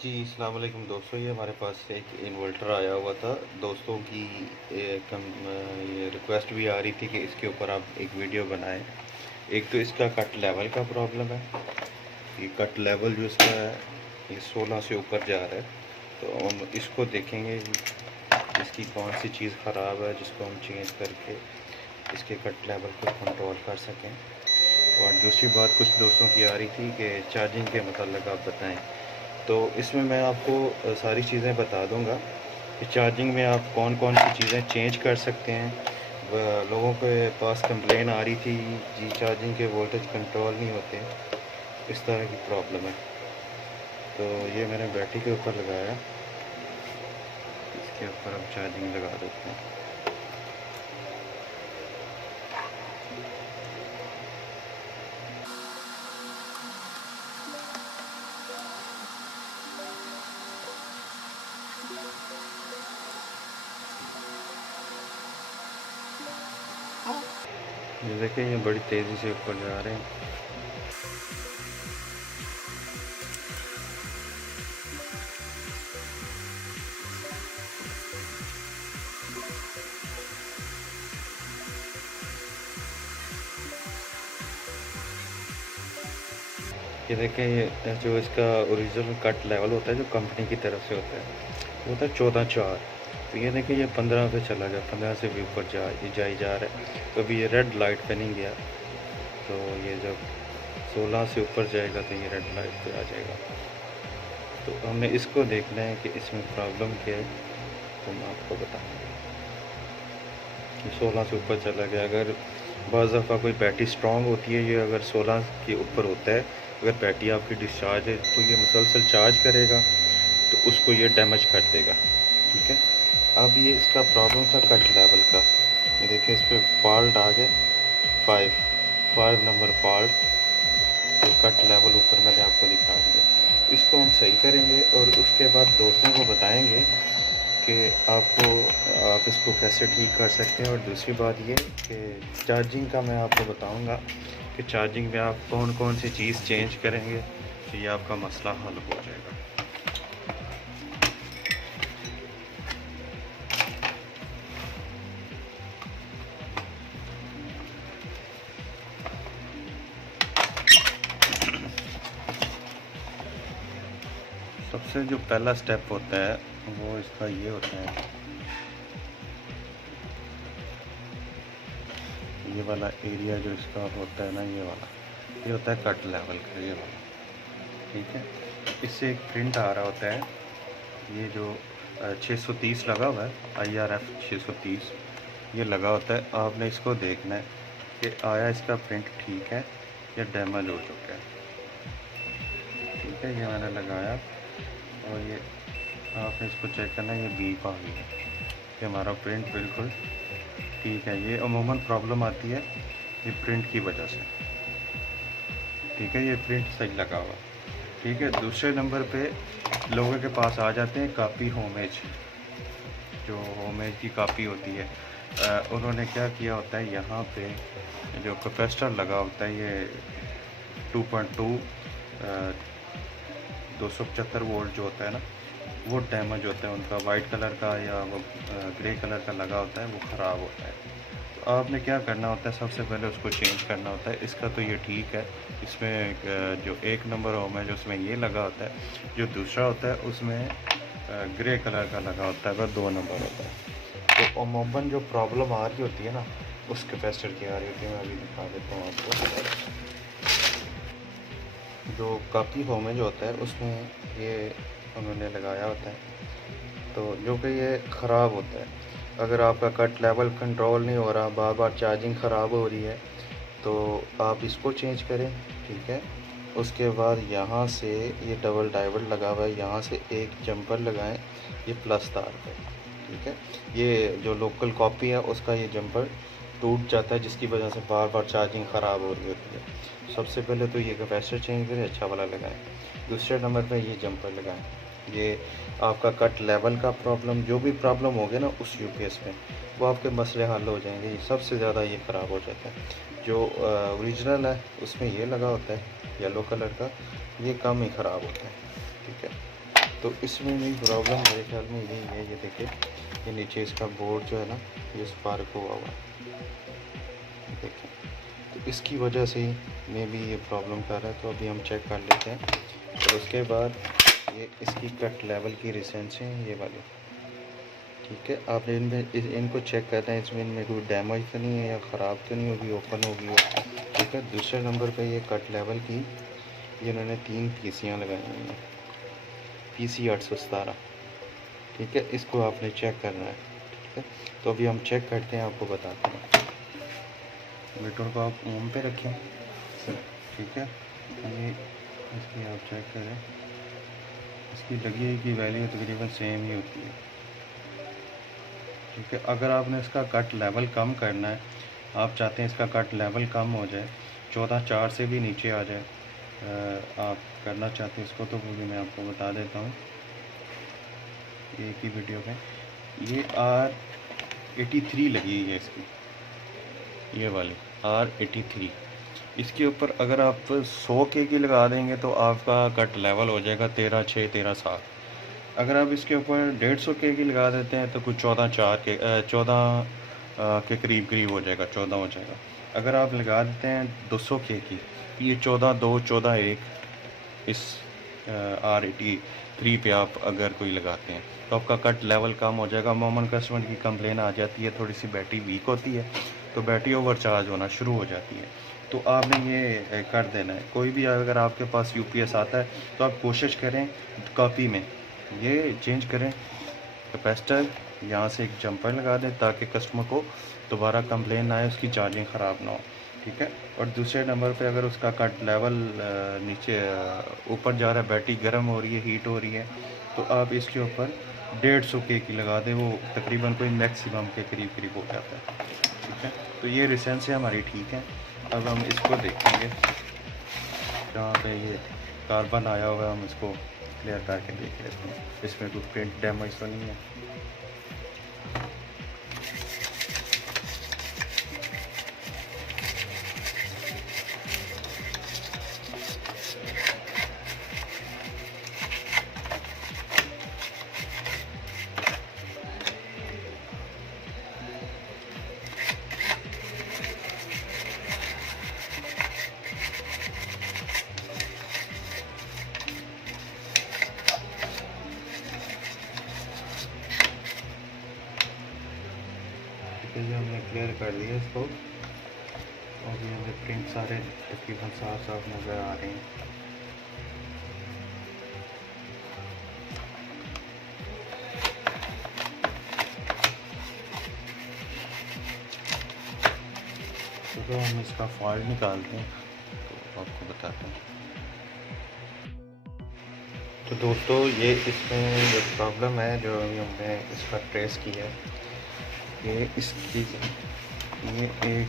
जी, अस्सलाम वालेकुम दोस्तों। ये हमारे पास एक इन्वर्टर आया हुआ था। दोस्तों की ये रिक्वेस्ट भी आ रही थी कि इसके ऊपर आप एक वीडियो बनाएं। एक तो इसका कट लेवल का प्रॉब्लम है। ये कट लेवल जो इसका है ये 16 से ऊपर जा रहा है। तो हम इसको देखेंगे कि इसकी कौन सी चीज़ ख़राब है जिसको हम चेंज करके इसके कट लेवल को कंट्रोल कर सकें। और दूसरी बात कुछ दोस्तों की आ रही थी कि चार्जिंग के मतलब आप बताएं। तो इसमें मैं आपको सारी चीज़ें बता दूंगा कि चार्जिंग में आप कौन कौन सी चीज़ें चेंज कर सकते हैं। लोगों के पास कंप्लेन आ रही थी जी चार्जिंग के वोल्टेज कंट्रोल नहीं होते, इस तरह की प्रॉब्लम है। तो ये मैंने बैटरी के ऊपर लगाया, इसके ऊपर अब चार्जिंग लगा देते हैं। ये देखें ये बड़ी तेज़ी से ऊपर जा रहे हैं। ये देखें ये जो इसका ओरिजिनल कट लेवल होता है जो कंपनी की तरफ से होता है वो होता है 14.4। तो ये देखिए ये 15 पे चला गया, 15 से भी ऊपर जा रहा है। तो अभी ये रेड लाइट पे नहीं गया, तो ये जब 16 से ऊपर जाएगा तो ये रेड लाइट पे आ जाएगा। तो हमने इसको देखना है कि इसमें प्रॉब्लम क्या है, तो मैं आपको बताऊँगा कि 16 से ऊपर चला गया। अगर बाज़ दफ़ा कोई बैटरी स्ट्रॉन्ग होती है, ये अगर 16 के ऊपर होता है, अगर बैटरी आपकी डिस्चार्ज है तो ये मुसलसल चार्ज करेगा तो उसको ये डैमेज कर देगा। ठीक है, अब ये इसका प्रॉब्लम था कट लेवल का। ये देखिए इस पर फॉल्ट आ गया, 5 नंबर फॉल्ट। तो कट लेवल ऊपर मैंने आपको दिखा दिया। इसको हम सही करेंगे और उसके बाद दोस्तों को बताएंगे कि आप इसको कैसे ठीक कर सकते हैं। और दूसरी बात ये कि चार्जिंग का मैं आपको बताऊंगा कि चार्जिंग में आप कौन कौन सी चीज़ चेंज करेंगे तो ये आपका मसला हल हो जाएगा। सबसे जो पहला स्टेप होता है वो इसका ये होता है, ये वाला एरिया जो इसका होता है ना, ये होता है कट लेवल का, ये वाला। ठीक है, इससे एक प्रिंट आ रहा होता है, ये जो 630 लगा हुआ है, IRF 630 ये लगा होता है। आपने इसको देखना है कि आया इसका प्रिंट ठीक है या डैमेज हो चुका है। ठीक है, ये मैंने लगाया और ये आपने इसको चेक करना है, ये बीप आ गई है कि हमारा प्रिंट बिल्कुल ठीक है। ये अमूमन प्रॉब्लम आती है ये प्रिंट की वजह से। ठीक है, ये प्रिंट सही लगा हुआ। ठीक है, दूसरे नंबर पे लोगों के पास आ जाते हैं कापी होमेज, जो होमेज की कापी होती है। उन्होंने क्या किया होता है, यहाँ पे जो कैपेसिटर लगा होता है ये 2.2 275 वोल्ट जो होता है ना, वो डैमेज होता है उनका, वाइट कलर का या वो ग्रे कलर का लगा होता है, वो ख़राब होता है। तो आपने क्या करना होता है, सबसे पहले उसको चेंज करना होता है। इसका तो ये ठीक है, इसमें जो एक नंबर होम है जो उसमें ये लगा होता है, जो दूसरा होता है उसमें ग्रे कलर का लगा होता है, वह 2 नंबर होता है। तो अमूमन जो प्रॉब्लम आ रही होती है ना उस कैपेसिटर की आ रही होती है। मैं अभी दिखा देता हूँ आपको। जो कापी होम है जो होता है उसमें ये उन्होंने लगाया होता है, तो जो कि ये ख़राब होता है। अगर आपका कट लेवल कंट्रोल नहीं हो रहा, बार बार चार्जिंग ख़राब हो रही है, तो आप इसको चेंज करें। ठीक है, उसके बाद यहाँ से ये डबल डाइवर्ट लगा हुआ है, यहाँ से एक जंपर लगाएं ये प्लस तार पे। ठीक है, ये जो लोकल कॉपी है उसका ये जंपर टूट जाता है, जिसकी वजह से बार बार चार्जिंग ख़राब हो रही होती है। सबसे पहले तो ये कैपेसिटर चेंज करें, अच्छा वाला लगाएं। दूसरे नंबर पे ये जंपर लगाएं। ये आपका कट लेवल का प्रॉब्लम, जो भी प्रॉब्लम हो गया ना उस यूपीएस में, वो आपके मसले हल हो जाएंगे। ये सबसे ज़्यादा ये ख़राब हो जाता है। जो ओरिजिनल है उसमें ये लगा होता है येलो कलर का, ये कम ही ख़राब होता है। ठीक है, तो इसमें भी प्रॉब्लम मेरे ख्याल में यही है। ये देखिए, ये नीचे इसका बोर्ड जो है ना, ये स्पार्क हुआ हुआ देखिए, तो इसकी वजह से मे भी ये प्रॉब्लम कर रहा है। तो अभी हम चेक कर लेते हैं। और उसके बाद ये इसकी कट लेवल की रिसेंस हैं ये वाली, ठीक है। आपने इनको चेक करना है, इसमें इनमें कोई डैमेज तो नहीं है या ख़राब तो नहीं होगी, ओपन होगी वो, ठीक है। दूसरे नंबर पे ये कट लेवल की ये इन्होंने 3 पीसियाँ लगाई हुई हैं, PC 817, ठीक है। इसको आपने चेक करना है, ठीक है। तो अभी हम चेक करते हैं, आपको बताते हैं। मीटर को आप ऑन पे रखें, ठीक है। ये इसकी आप चेक करें, इसकी लगी हुई की वैल्यू तकरीबन सेम ही होती है, ठीक है। अगर आपने इसका कट लेवल कम करना है, आप चाहते हैं इसका कट लेवल कम हो जाए, 14.4 से भी नीचे आ जाए, आप करना चाहते हैं इसको, तो वो भी मैं आपको बता देता हूँ एक ही वीडियो में। ये R83 लगी हुई है इसकी, ये वाली R83। इसके ऊपर अगर आप 100K की लगा देंगे तो आपका कट लेवल हो जाएगा 13.6 13.7। अगर आप इसके ऊपर 150K की लगा देते हैं तो कुछ 14 के करीब हो जाएगा, 14 हो जाएगा। अगर आप लगा देते हैं 200K की, ये 14.2 14.1 इस R83 पे आप अगर कोई लगाते हैं तो आपका कट लेवल कम हो जाएगा। अमूमन कस्टमर की कंप्लेन आ जाती है, थोड़ी सी बैटरी वीक होती है तो बैटरी ओवरचार्ज होना शुरू हो जाती है। तो आपने ये कर देना है। कोई भी अगर आपके पास UPS आता है तो आप कोशिश करें कॉपी में ये चेंज करें कैपेसिटर, यहाँ से एक जंपर लगा दें ताकि कस्टमर को दोबारा कंप्लेन ना आए, उसकी चार्जिंग ख़राब ना हो, ठीक है। और दूसरे नंबर पे अगर उसका कट लेवल नीचे ऊपर जा रहा है, बैटरी गर्म हो रही है, हीट हो रही है, तो आप इसके ऊपर 150K की लगा दें, वो तकरीबन कोई मैक्सिमम के करीब हो जाता है, ठीक है। तो ये रिसेंस है हमारी, ठीक है। अब हम इसको देखेंगे, जहाँ पे ये कार्बन आया हुआ है हम इसको क्लियर करके देख लेते हैं, इसमें कोई प्रिंट डैमेज तो नहीं है। तो ये हमने क्लियर कर दिया इसको, और ये हमें प्रिंट सारे तकरीबन साफ साफ नज़र आ रहे हैं। तो हम इसका फॉल्ट निकालते हैं तो आपको बताते हैं। तो दोस्तों ये इसमें जो प्रॉब्लम है जो हमने इसका ट्रेस किया है, ये इसकी ये एक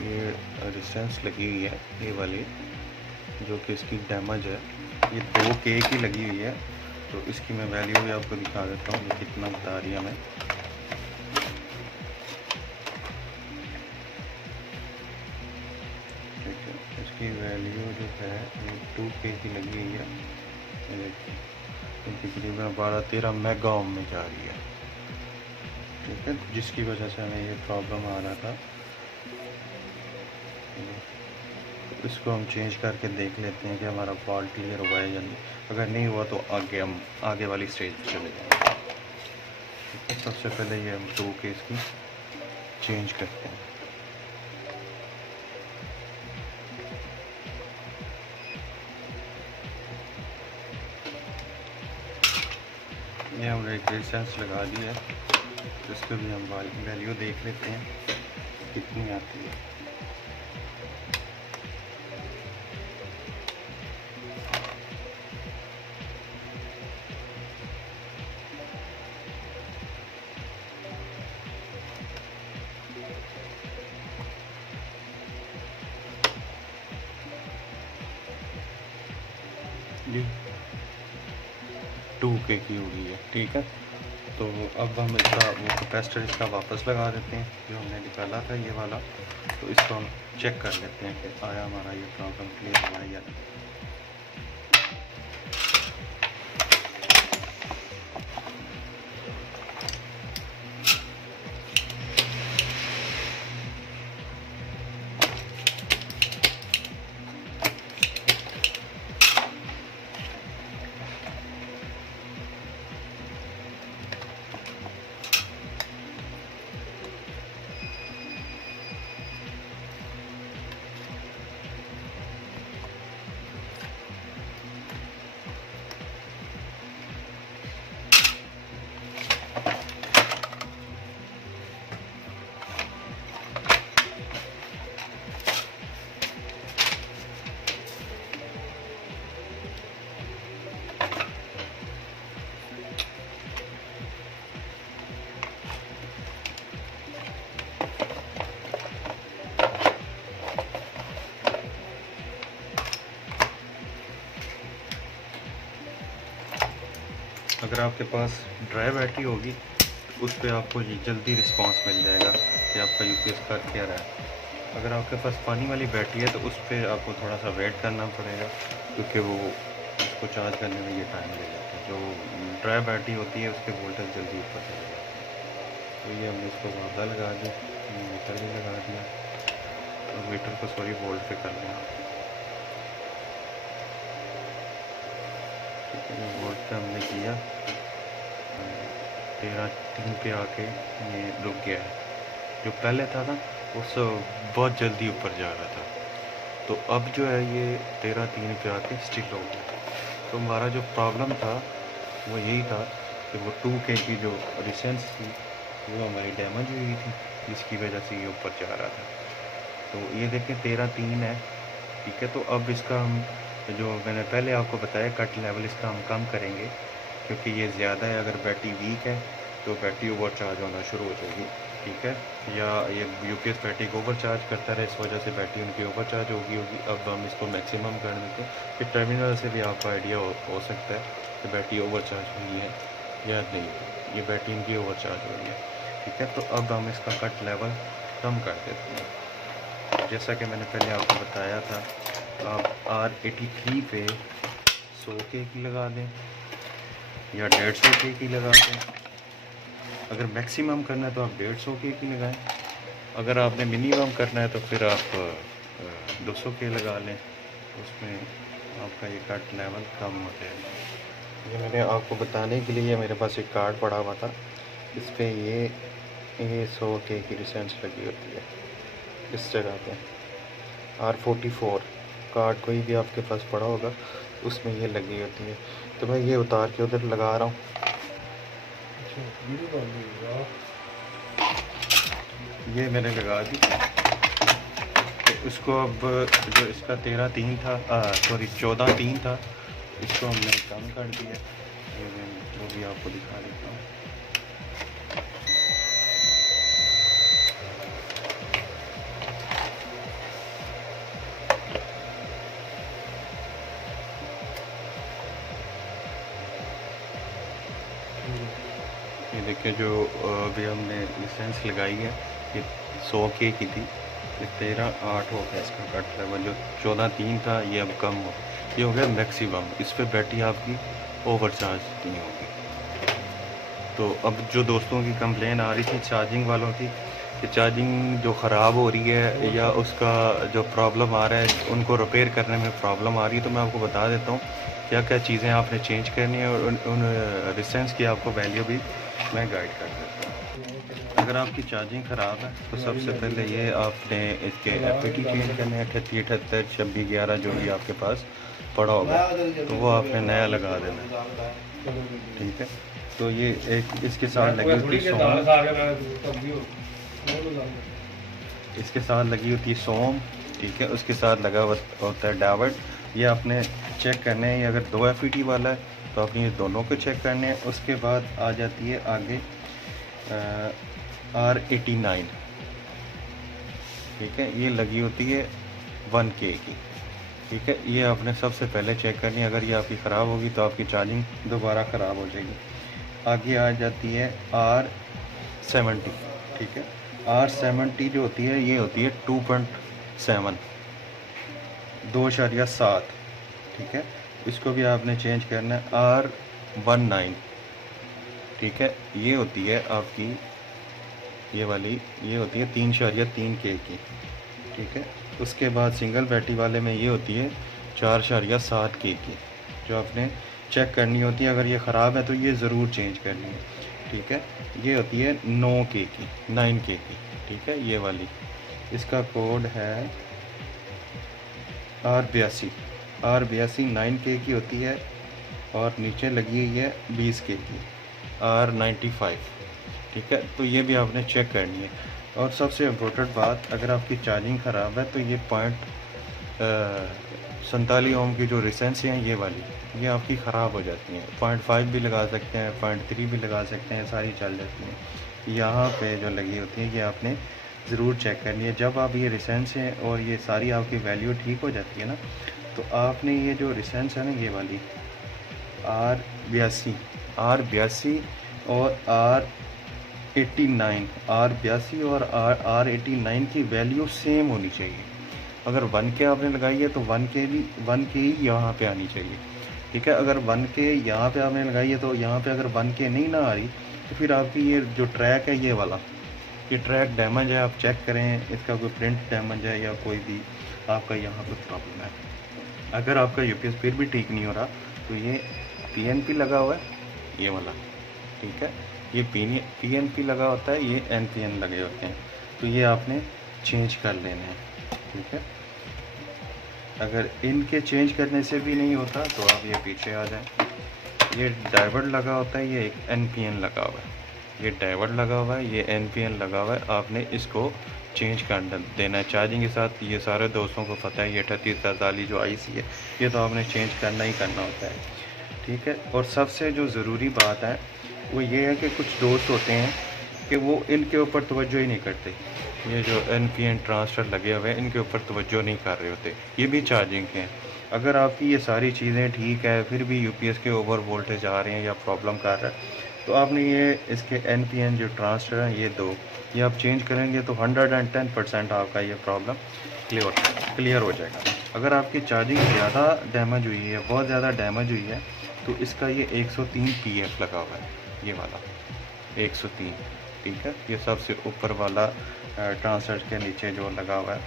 ये रेजिस्टेंस लगी हुई है, ये वाली जो कि इसकी डैमेज है, ये 2K की लगी हुई है। तो इसकी मैं वैल्यू भी आपको दिखा देता हूँ, ये कितना बता रही है हमें। ठीक है, इसकी वैल्यू जो है ये 2K की लगी हुई है, तकरीबन 12-13 मेगा ओम में जा रही है, ठीक है। जिसकी वजह से हमें ये प्रॉब्लम आ रहा था। तो इसको हम चेंज करके देख लेते हैं कि हमारा फॉल्ट क्लियर हुआ है या नहीं। अगर नहीं हुआ तो आगे हम आगे वाली स्टेज पर चले जाएंगे, ठीक है। सबसे पहले ये हम 2K की चेंज करते हैं। ये हमने एक रेजिस्टेंस लगा दी है, तो इसको भी हम वैल्यू देख लेते हैं कितनी आती है। जी 2K की हो गई है, ठीक है। तो अब हम इसका वो कैपेसिटर इसका वापस लगा देते हैं जो हमने निकाला था ये वाला। तो इसको हम चेक कर लेते हैं कि आया हमारा ये प्रॉब्लम क्लियर हुआ या नहीं। अगर आपके पास ड्राई बैटरी होगी तो उस पर आपको जल्दी रिस्पांस मिल जाएगा कि आपका यूपीएस कर क्या रहा है। अगर आपके पास पानी वाली बैटरी है तो उस पर आपको थोड़ा सा वेट करना पड़ेगा, क्योंकि वो उसको चार्ज करने में ये टाइम ले जाता है। जो ड्राई बैटरी होती है उसके वोल्टेज जल्दी ऊपर चले जाते हैं। तो ये हमने इसको वादा लगा दिया, मीटर भी लगा दिया और मीटर को सॉरी वोल्ट पे कर लिया। ठीक है, वोल्ट पे हमने किया 13.3 पे आके ये रुक गया है। जो पहले था ना उस बहुत जल्दी ऊपर जा रहा था, तो अब जो है ये 13.3 पे आके स्टिल हो गया। तो हमारा जो प्रॉब्लम था वो यही था कि वो 2K की जो रिसेंस थी वो हमारी डैमेज हुई थी, जिसकी वजह से ये ऊपर जा रहा था। तो ये देखें 13.3 है, ठीक है। तो अब इसका हम जो मैंने पहले आपको बताया कट लेवल इसका हम कम करेंगे, क्योंकि ये ज़्यादा है। अगर बैटरी वीक है तो बैटरी ओवर चार्ज होना शुरू हो जाएगी, ठीक है। या ये यूपीएस बैटरी को ओवर चार्ज करता है, इस वजह से बैटरी उनकी ओवर चार्ज होगी। अब हम इसको मैक्सिमम कर देते हैं कि टर्मिनल से भी आपको आइडिया हो सकता है कि बैटरी ओवर चार्ज हुई है या नहीं, ये बैटरी इनकी ओवर चार्ज हो रही है, ठीक है। तो अब हम इसका कट लेवल कम कर देते हैं। जैसा कि मैंने पहले आपको बताया था, आप R83 पे 100K की लगा दें या 150K की लगा दें। अगर मैक्सिमम करना है तो आप 150K की लगाएं। अगर आपने मिनिमम करना है तो फिर आप 200K लगा लें, उसमें आपका ये कट लेवल कम हो जाएगा। ये मैंने आपको बताने के लिए मेरे पास एक कार्ड पड़ा हुआ था, इस पर ये 100K की रिसेंस लगी होती है इस जगह पे। R44 कार्ड कोई भी आपके पास पड़ा होगा उसमें ये लगी होती है। तो मैं ये उतार के उधर लगा रहा हूँ। ये मैंने लगा दी। तो इसको अब जो इसका 13.3 था, सॉरी 14.3 था, इसको हमने कम कर दिया। ये मैं वो भी आपको दिखा देता हूँ। ये देखिए जो अभी हमने लाइसेंस लगाई है ये 100K की थी, ये 13.8 हो गया इसका कट लेवल। जो 14.3 था ये अब कम हो, ये हो गया मैक्सिमम। इस पर बैटरी आपकी ओवर चार्ज नहीं होगी। तो अब जो दोस्तों की कंप्लेन आ रही थी चार्जिंग वालों की कि चार्जिंग जो ख़राब हो रही है या उसका जो प्रॉब्लम आ रहा है उनको रिपेयर करने में प्रॉब्लम आ रही है, तो मैं आपको बता देता हूँ क्या क्या चीज़ें आपने चेंज करनी है और उन रिसेंस की आपको वैल्यू भी मैं गाइड कर देता हूँ। अगर आपकी चार्जिंग ख़राब है तो सबसे पहले ये आपने इसके FAT चेंज करने हैं। 38, 78, 26, 11 जो भी आपके पास पड़ा होगा तो वो आपने नया लगा देना, ठीक है। तो ये एक इसके साथ लगी होती है सोम, इसके साथ लगी होती है सोम, ठीक है। उसके साथ लगा होता है डावर्ट। ये आपने चेक करने हैं। अगर 2 FAT वाला है तो आपने ये दोनों को चेक करने हैं। उसके बाद आ जाती है आगे R89, ठीक है। ये लगी होती है 1K की, ठीक है। ये आपने सबसे पहले चेक करनी है। अगर ये आपकी ख़राब होगी तो आपकी चार्जिंग दोबारा ख़राब हो जाएगी। आगे आ जाती है R70, ठीक है। R70 जो होती है ये होती है 2.7, 2.7, ठीक है। इसको भी आपने चेंज करना है। R19, ठीक है। ये होती है आपकी ये वाली, ये होती है 3.3K की, ठीक है। उसके बाद सिंगल बैटरी वाले में ये होती है 4.7K की, जो आपने चेक करनी होती है। अगर ये ख़राब है तो ये ज़रूर चेंज करनी है, ठीक है। ये होती है 9K की, 9K की, ठीक है। ये वाली इसका कोड है R82, 9K की होती है और नीचे लगी हुई है 20K की, R95, ठीक है। तो ये भी आपने चेक करनी है। और सबसे इम्पोर्टेंट बात, अगर आपकी चार्जिंग ख़राब है तो ये 47 ओम की जो रिसेंस हैं ये वाली, ये आपकी ख़राब हो जाती हैं। 0.5 भी लगा सकते हैं, 0.3 भी लगा सकते हैं, सारी चल जाती हैं। यहाँ पे जो लगी होती है ये आपने ज़रूर चेक करनी है। जब आप ये रिसेंस हैं और ये सारी आपकी वैल्यू ठीक हो जाती है ना, तो आपने ये जो रिसेंस है ना ये वाली R82, R82 और R89, R82 और R89 की वैल्यू सेम होनी चाहिए। अगर 1K आपने लगाई है तो 1K ही यहाँ पे आनी चाहिए, ठीक है। अगर 1K यहाँ पे आपने लगाई है तो यहाँ पे अगर 1K नहीं ना आ रही तो फिर आपकी ये जो ट्रैक है ये वाला, ये ट्रैक डैमेज है, आप चेक करें इसका कोई प्रिंट डैमेज है या कोई भी आपका यहाँ पर प्रॉब्लम है। अगर आपका यूपीएस फिर भी ठीक नहीं हो रहा तो ये पीएनपी लगा हुआ है ये वाला, ठीक है। ये पीएनपी लगा होता है, ये एनपीएन लगे होते हैं, तो ये आपने चेंज कर लेने हैं, ठीक है। अगर इनके चेंज करने से भी नहीं होता तो आप ये पीछे आ जाएं। ये डाइवर्ट लगा होता है, ये एक एनपीएन लगा हुआ है, ये डाइवर्ट लगा हुआ है, ये एनपीएन लगा हुआ है, आपने इसको चेंज कर देना है चार्जिंग के साथ। ये सारे दोस्तों को पता है, ये 3843 जो आईसी है ये तो आपने चेंज करना ही करना होता है, ठीक है। और सबसे जो ज़रूरी बात है वो ये है कि कुछ दोस्त होते हैं कि वो इनके ऊपर तवज्जो ही नहीं करते, ये जो एनपीएन ट्रांसफर लगे हुए हैं इनके ऊपर तवज्जो नहीं कर रहे होते, ये भी चार्जिंग के हैं। अगर आपकी ये सारी चीज़ें ठीक है फिर भी यूपीएस के ओवर वोल्टेज आ रहे हैं या प्रॉब्लम कर रहा है तो आपने ये इसके एनपीएन जो ट्रांसफर हैं ये आप चेंज करेंगे तो 110% आपका ये प्रॉब्लम क्लियर हो जाएगा। अगर आपकी चार्जिंग ज़्यादा डैमेज हुई है, बहुत ज़्यादा डैमेज हुई है, तो इसका ये 103 पीएफ लगा हुआ है, ये वाला 103, ठीक है। ये सबसे ऊपर वाला ट्रांसफर के नीचे जो लगा हुआ है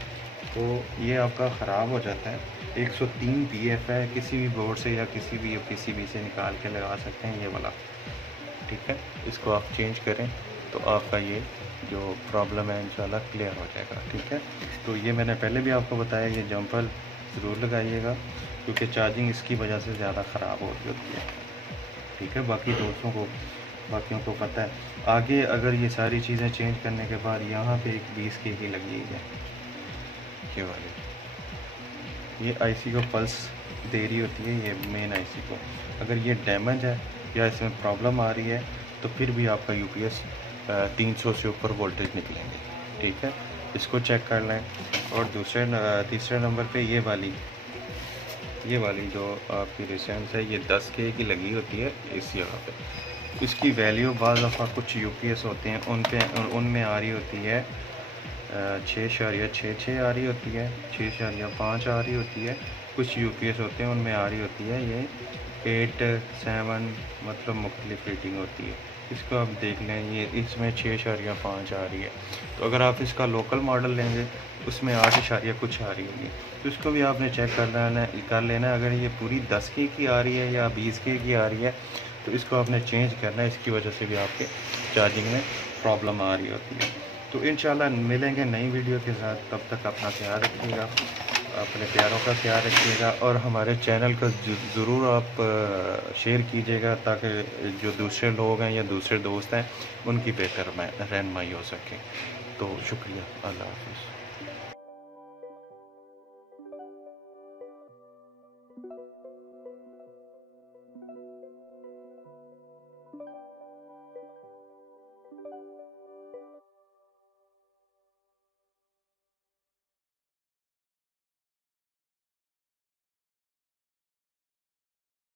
तो ये आपका ख़राब हो जाता है। 103 पीएफ है, किसी भी बोर्ड से या किसी भी पीसीबी से निकाल के लगा सकते हैं ये वाला, ठीक है। इसको आप चेंज करें तो आपका ये जो प्रॉब्लम है इंशाल्लाह क्लियर हो जाएगा, ठीक है। तो ये मैंने पहले भी आपको बताया, ये जंपर ज़रूर लगाइएगा क्योंकि चार्जिंग इसकी वजह से ज़्यादा ख़राब हो रही होती है, ठीक है। बाकियों को पता है। आगे अगर ये सारी चीज़ें चेंज करने के बाद यहाँ पे एक 20K की लगी है ये वाली, ये आईसी को पल्स दे रही होती है, ये मेन आईसी को। अगर ये डैमेज है या इसमें प्रॉब्लम आ रही है तो फिर भी आपका यूपीएस 300 से ऊपर वोल्टेज निकलेंगे, ठीक है। इसको चेक कर लें। और तीसरे नंबर पे ये वाली जो आपकी रेसेंस है ये 10K की लगी होती है इस जगह पे। इसकी वैल्यू बाज़ दफ़ा कुछ यूपीएस होते हैं उनमें आ रही होती है 6.66 आ रही होती है, 6.5 आ रही होती है। कुछ यूपीएस होते हैं उनमें आ रही होती है ये 8, 7, मतलब मुख्तलिफ रेटिंग होती है। इसको आप देख लें, ये इसमें 6.5 आ रही है। तो अगर आप इसका लोकल मॉडल लेंगे उसमें 8 कुछ आ रही होगी, तो इसको भी आपने चेक कर लेना। अगर ये पूरी 10K की आ रही है या 20K की आ रही है तो इसको आपने चेंज करना है, इसकी वजह से भी आपके चार्जिंग में प्रॉब्लम आ रही होती है। तो इंशाल्लाह मिलेंगे नई वीडियो के साथ, तब तक अपना ख्याल रखिएगा, अपने प्यारों का ख्याल रखिएगा और हमारे चैनल का ज़रूर आप शेयर कीजिएगा ताकि जो दूसरे लोग हैं या दूसरे दोस्त हैं उनकी बेहतर रहनुमाई हो सके। तो शुक्रिया, अल्लाह हाफ़िज़।